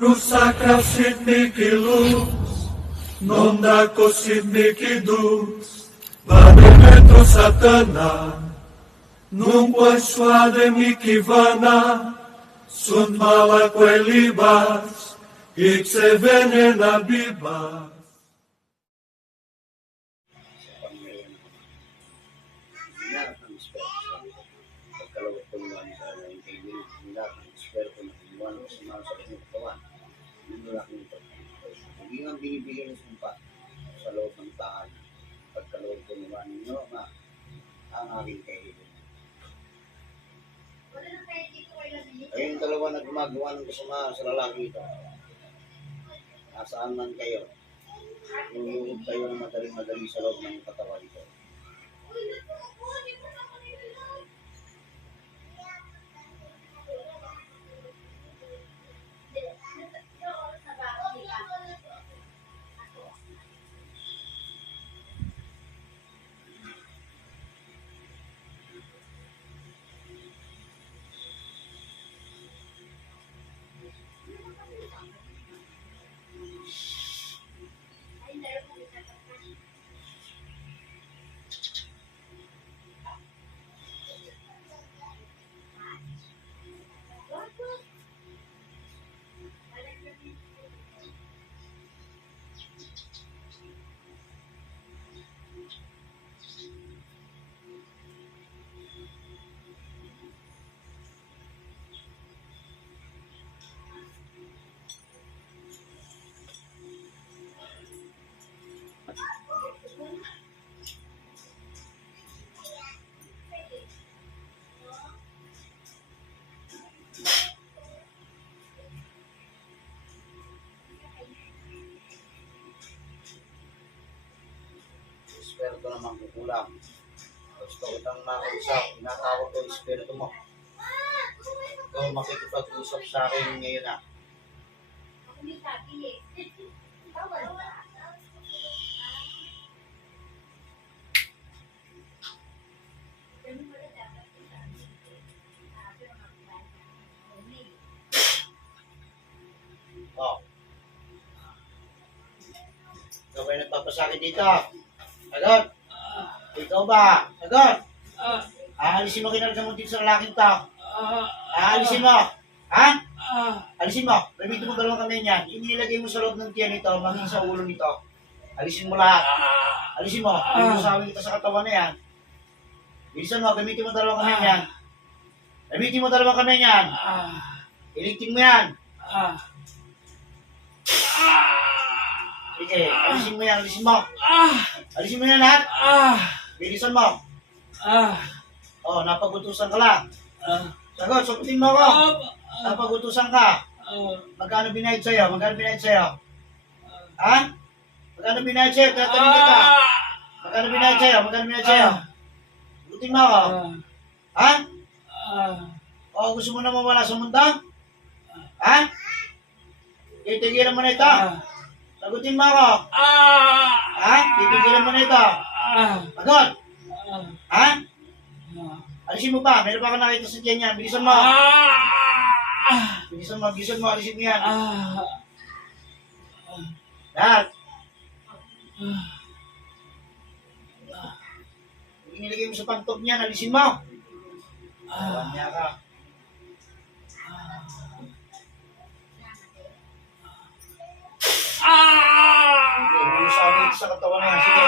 Rusaka sidniki luz, nondako sidniki dus, Bademetro satana, nungkwa swade mikivana, sun malakwe libas, ikse venena bibas. Hindi nga binibigyan ng sumpa sa loob ng tahan. Pagkaloob ko naman ninyo na ang aking kaibigan. Ayun dalawa na gumagawa ng kasama sa lalaki ito. Nasaan man kayo, lulubog kayo ng madaling-madali sa loob ng katawan ito. Espiritu naman kukulang. Gusto ko itang makausap. Tinatawag ko yung espiritu mo. Ikaw makikipag-usap sa akin ngayon na. Oh. Ikaw ba yung nagpapasakit dito? Agad! Ikaw ba? Agad! Aalisin mo kinalaga mo dito sa lalaking to. Aalisin mo! Ha? Alisin mo! Gamitin mo dalawang kamay niyan. Inilagay mo sa loob ng tiyan nito, maging sa ulo nito. Alisin mo lahat. Alisin mo. Ilusawin kita sa katawan na yan. Bilisan mo, gamitin mo dalawang kamay niyan. Gamitin mo dalawang kamay niyan. Iligtin mo yan. Sige, alisin mo yan, alisin mo. Alisin mo yan lahat. Bilisan mo. Oh, napagutusan ka lang. Sagot, sagutin mo ako. Napagutusan ka. Magkano binayad sa'yo? Magkano binayad sa'yo? Ha? Magkano binayad sa'yo? Tatanong kita. Magkano binayad sa'yo? Magkano binayad sa'yo? Sagutin mo ako. Ha? O, gusto mo na mawala sa mundo? Ha? Titigilan mo na ito. Sagutin mo ako. Ha? Titigilan mo na ito. Sagot. Ha? Alisin mo pa. Meron pa ako nakita sa tiyan niya. Bilisan mo. Bilisan mo. Bilisan mo. Alisin mo yan. Lahat. Inilagay mo sa pantog niya. Alisin mo. Alam niya ka. Sabi sa katawan na yan. Sige.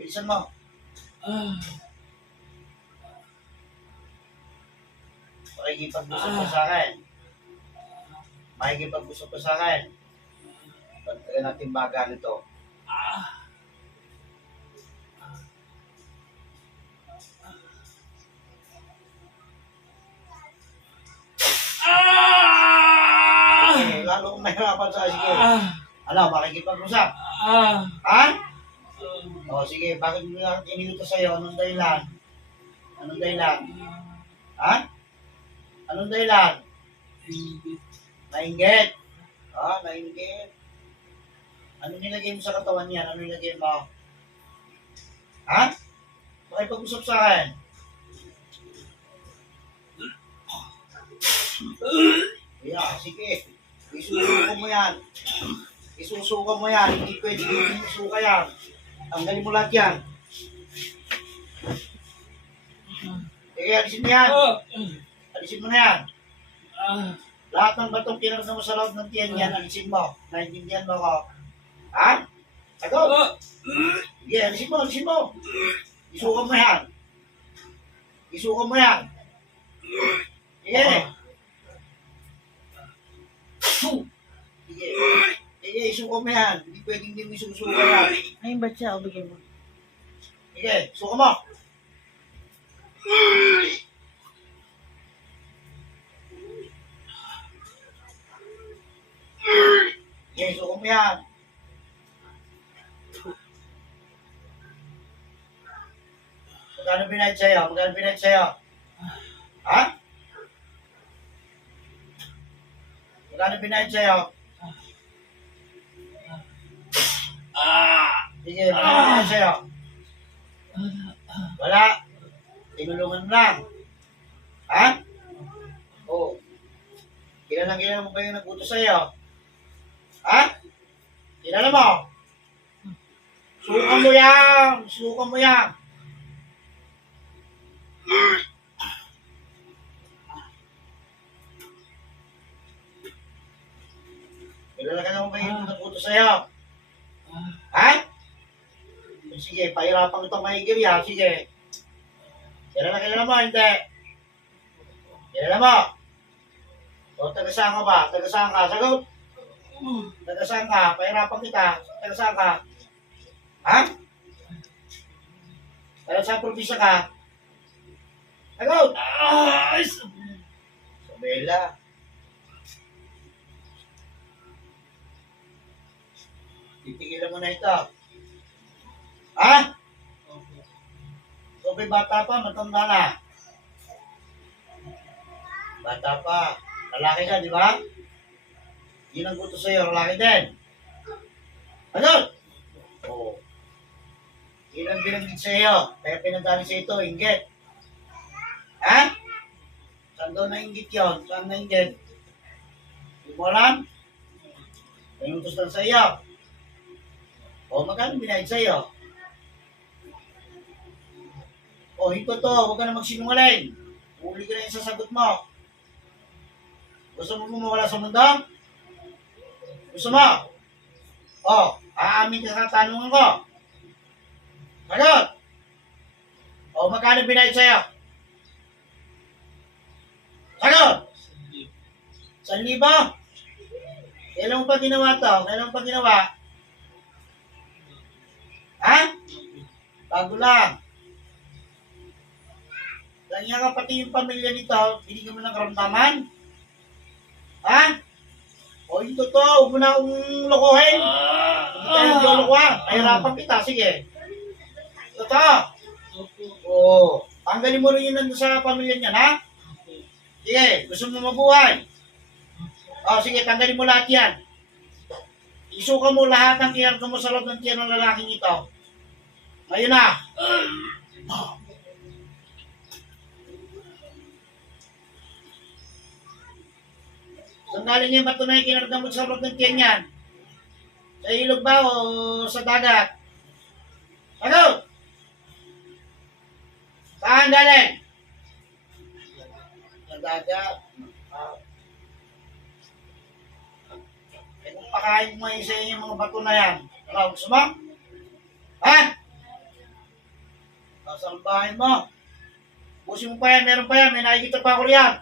Bilisan mo. Makikipag-usap ka sa akin. Makikipag-usap ka sa akin. Pagtagal natin baga nito. Okay, lalo kong mahirapan sa sige. Ano, makikipag-usap? Ha? O sige, bakit mo lang iniuto sa'yo? Anong dahilan? Anong dahilan? Ha? Anong dahilan? Nainggit. Nainggit. Ano nilagay mo sa katawan niyan? Ano nilagay mo? Ha? Makipag-usap sa akin. Yeah, sige. Isusunod mo yan. Isusuka mo yan. Hindi pwede yung isusuka yan. Tanggalin mo lahat yan. Sige, alisin mo yan. Alisin mo na yan. Lahat ng batong kinarga mo sa loob ng tiyan yan, alisin mo. Naintindihan mo ko. Ha? Sagot! Sige, alisin mo, alisin mo. Isuka mo yan. Isuka mo yan. Sige. Sige. Sige, isuka mo yan. Hindi pwedeng hindi mo isusuka yan. Ayun ba siya? O bigyan mo. Sige, suka mo. Sige, suka mo yan. Magkano binayad sa'yo? Magkano binayad sa'yo? Ha? Magkano binayad sa'yo? Sige, magkano binayad sa'yo? Wala. Tinulungan mo lang. Ha? Oo. Kilala mo ba yung nag-utos sa'yo? Ha? Kilala mo? Suka mo yan! Suka mo yan! Kilala mo ba yung nag-utos sa'yo? Ha? Sige, pahirapan itong mahigirya. Sige. Kilala mo, hindi. Kilala mo. O, taga-saan ka ba? Taga-saan ka? Sagot. Taga-saan ka? Pahirapan kita. Taga-saan ka? Ha? Taga-saan probinsya ka? Sagot. Sabela. Titigilan mo na ito. Ha? So, may bata pa, matanda na. Bata pa. Lalaki ka, di ba? Yun ang gusto sa'yo, lalaki din. Ano? Oo. Yun ang binanggit sa'yo. Kaya pinadali sa ito, inggit. Ha? Saan daw na inggit yun? Saan na inggit? Hindi mo alam? Pinutos lang sa'yo. O, magkano binayad sa'yo? O, ito to. Huwag ka na magsinungaling. Uli ka na yung sasagot mo. Gusto mo mawala sa mundo? Gusto mo? O, aamin ka sa tanungan ko. Sagot! O, magkano binayad sa'yo? Sagot! 1,000? Kailan mo pa ginawa to? Kailan mo pa ginawa? Ha? Bago lang. Kanya ka pati yung pamilya nito, binigyan mo ng karamdaman? Ha? O yung totoo, huwag mo na akong lokohin. Hindi tayo naglolokohan. Pahirapan kita, sige. Totoo. Oo. Tanggalin mo rin yun nandun sa pamilya niya, ha? Sige, gusto mo mabuhay. O sige, tanggalin mo lahat yan. Isuka mo lahat ng kinarga mo sa loob ng tiyan ng lalaking ito. Ngayon na. Saan galing yung bato na yung kinarga mo sa loob ng tiyan yan? Sa ilog ba o sa dagat? Ano? Saan galing? Sa dagat. Kung pakain mo isa yung mga bato na yan, ano, gusto mo? Ha? Sasalbahin mo. Busin mo pa yan, meron pa yan, may nakikita pa ako riyan.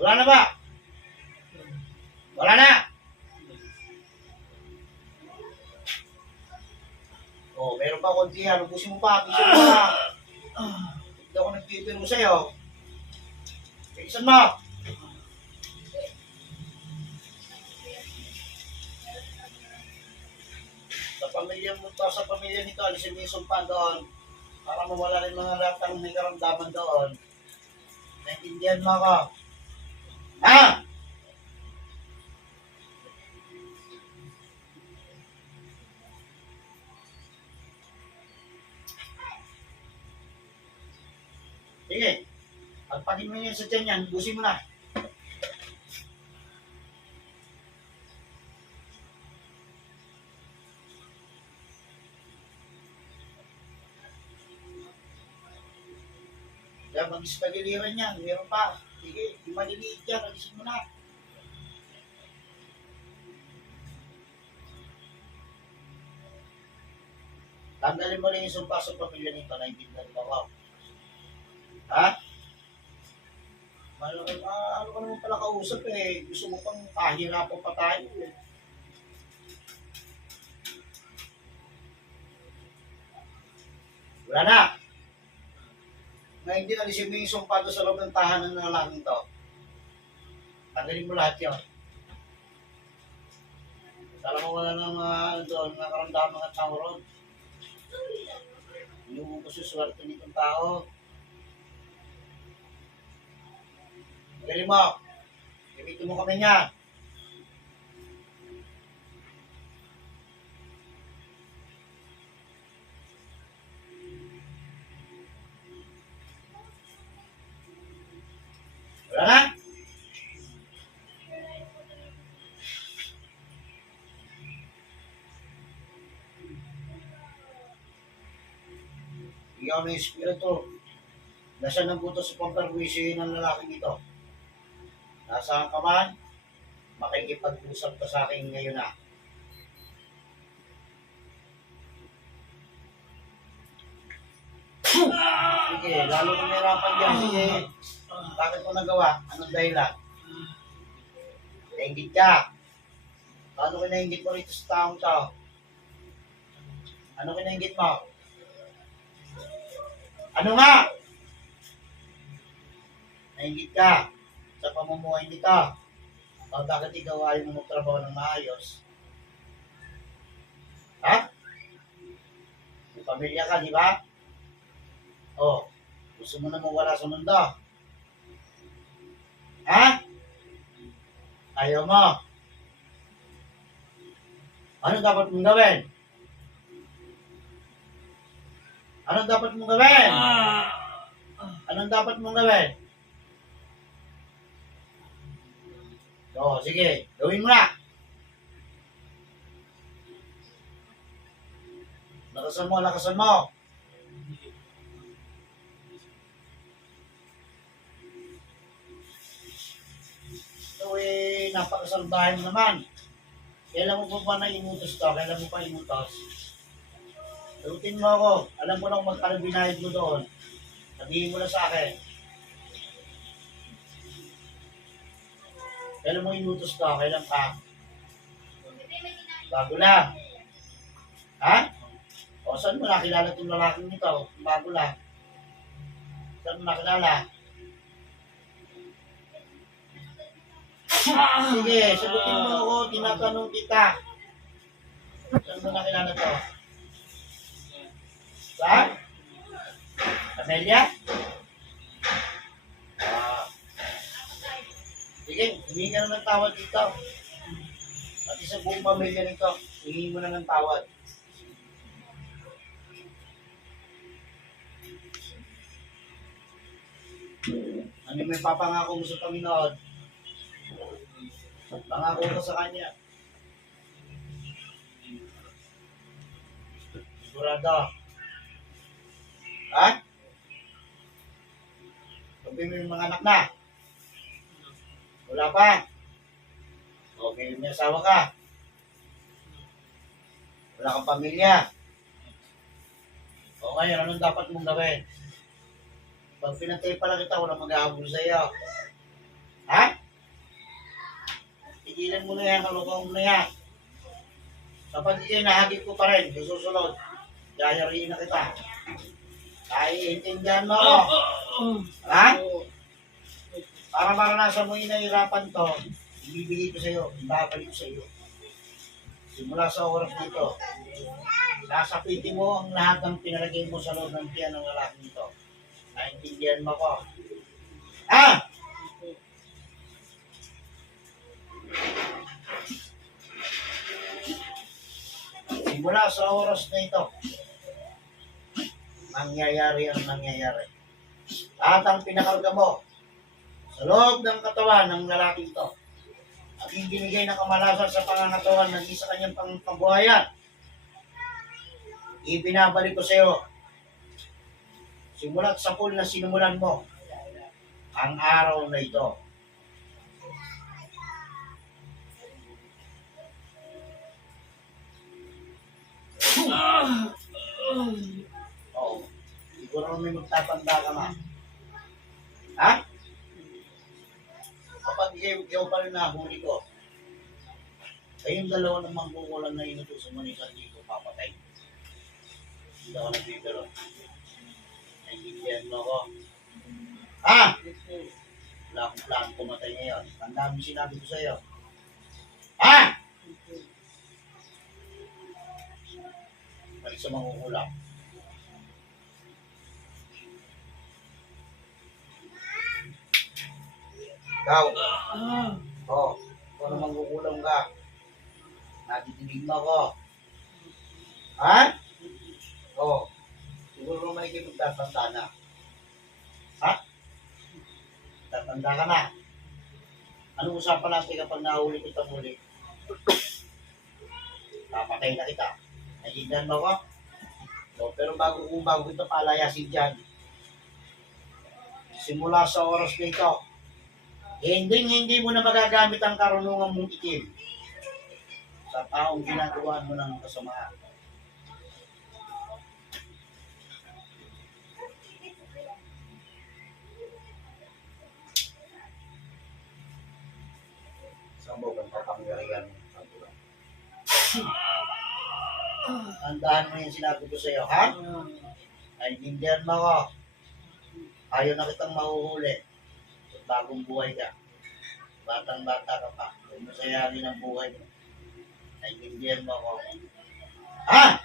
Wala na ba? Wala na. Oh, meron pa konti yan. Ubusin mo pa. Bilisan mo pa. Hindi ako nagtitiro sa'yo. Bilisan mo. Sa pamilya mo to, sa pamilya nito, alisin mo yung sumpa doon. Para mawala rin mga lahat ng may karamdaman doon. Naintindihan mo ako. Ha? Sige. Pagpagin mo yan sa tiyan yan, busin mo na. Kaya mag-istagiliran yan, meron pa. Sige, yung maliliit yan, alisin mo na. Tanggalin mo rin yung sumpa sa pamilya nito, naintindihan mo ako. Ha? Ano ka naman pala kausap eh. Gusto mo pang kahirapan pa tayo eh. Wala na. Ngayon din, alisin mo yung sumpa doon sa loob ng tahanan ng lalaking to. Tanggalin mo lahat yun. Alam mo wala ng doon, nakaramdaman mga tao ron. Inuubos yung swerte nitong tao. Galing mo. Gamitin mo kami niya. Wala na? Ikaw ng espiritu. Nasa ng butos sa pamperwisyo ng lalaking ito. Nasaan ka man, makikipag-usap ka sa akin ngayon na. Sige, lalo kung nahirapan dyan. Sige, bakit mo nagawa? Anong dahilan? Nainggit ka. Ano kinainggit mo rito sa taong tao? Ano kinainggit mo? Ano nga? Nainggit ka sa pamumuhay nito. O bakit ikaw ayaw mo magtrabaho ng maayos? Ha? May pamilya ka, di ba? O, gusto mo na mawala sa mundo? Ha? Ayaw mo? Ano dapat mong gawin? Anong dapat mong gawin? Anong dapat mong gawin? O, sige. Gawin mo na. Lakasan mo, lakasan mo. Ito eh, napakasalbahin mo naman. Kailan mo pa na inutos to? Kailan mo pa inutos? Lutin mo ako. Alam ko lang magkano binayad mo doon. Sabihin mo lang sa akin. Kailan mo inutos ka? Kailan ka? Bago lang. Ha? O saan mo nakilala itong lalaking nito? Bago lang. Saan mo nakilala? Sige, sagutin mo ako. Tinatanong kita. Saan mo nakilala ito? Sa? Amelia? Sige, humingi ka na ng tawad dito. Pati sa buong pamilya nito, humingi mo na ng tawad. Ano may papangako mo sa Panginoon? Pangako ko sa Kanya. Sigurado. Ha? Sabi mo yung mga anak na. Wala pa. O, may asawa ka. Wala kang pamilya. O ngayon, anong dapat mong gawin? Pag pinatay pa lang kita, walang mag-ahabol sa iyo. Ha? Tigilan mo na yan, kalukuhan mo na yan. Kapag hindi, nahagip ko pa rin. Susunod. Yayariin na kita. Naiintindihan mo ako. Ha? Para maranasan mo yung nahirapan to, ibibigay ko sa iyo, ibabalik ko sa iyo. Simula sa oras nito, sasapitin mo ang lahat ng pinalagay mo sa loob ng tiyan ng lalaki nito. Naintindihan mo ko. Ha? Simula sa oras na ito, mangyayari ang nangyayari. At ang pinakarga mo sa loob ng katawan ng lalaki ito at binigay na kamalasan sa pangangatawan ng isa kanyang pangkabuhayan, ibinabalik ko sa iyo simulat sa pool na sinumulan mo ang araw na ito. Oo. Siguro may magtatanda ka na. Ha? Kapag ikaw pa rin nahuli ko, kayong dalawa ng mangkukulang na inutusan mo ni San Diego, papatay. Hindi ako nagbibiro. Naiintindihan mo ako. Ha? Wala akong plan pumatay ngayon. Ang dami sinabi ko sa'yo. Ha? Balik sa mangkukulang. Ikaw. Oo. Kung ano mangkukulang ka. Natitinig mo ako. Ha? Oo. Siguro may magtatanda na. Ha? Tatanda ka na. Anong usapan natin kapag nahuli kita muli? Papatay na kita. Naiintindihan mo ako? So, pero bago ito palayasin dyan, simula sa oras na ito, hindi mo na magagamit ang karunungan mong itim sa taong ginagawa mo ng kasamaan. Sambog ang kapangyarihan mo. Tandaan mo yung sinabi ko sa iyo, ha? Naiintindihan mo ako. Ayaw na kitang mahuhuli. Bagong buhay ka. Batang-bata ka pa. Huwag mo sayangin ang buhay mo. Naiintindihan mo ako. Ha?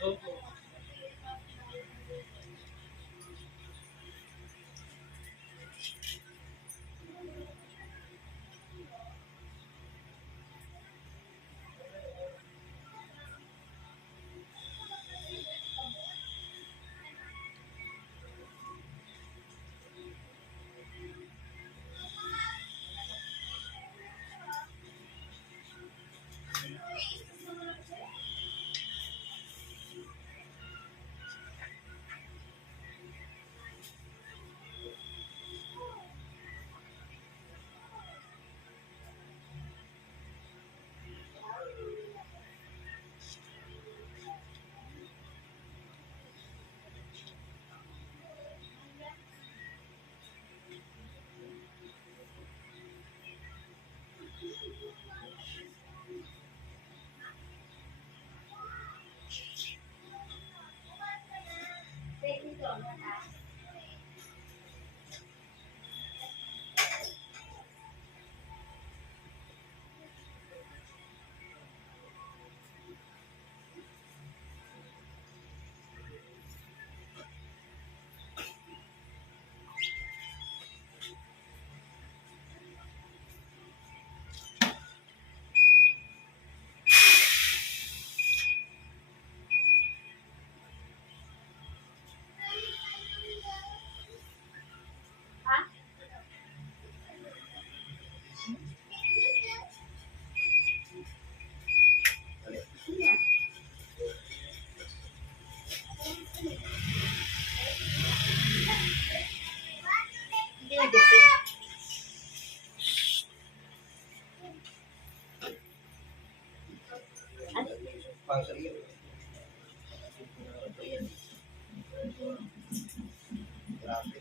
Grabe.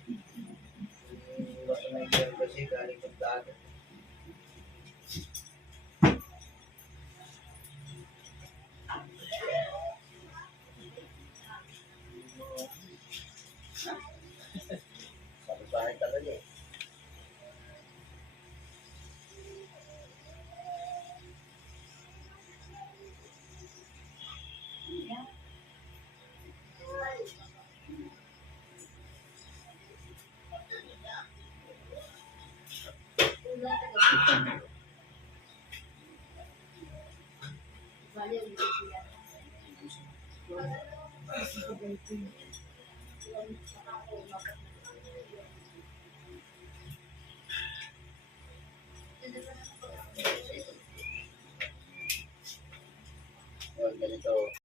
Basta may meron kasi galing ng dagat. Sabi bahay talaga eh. ganito.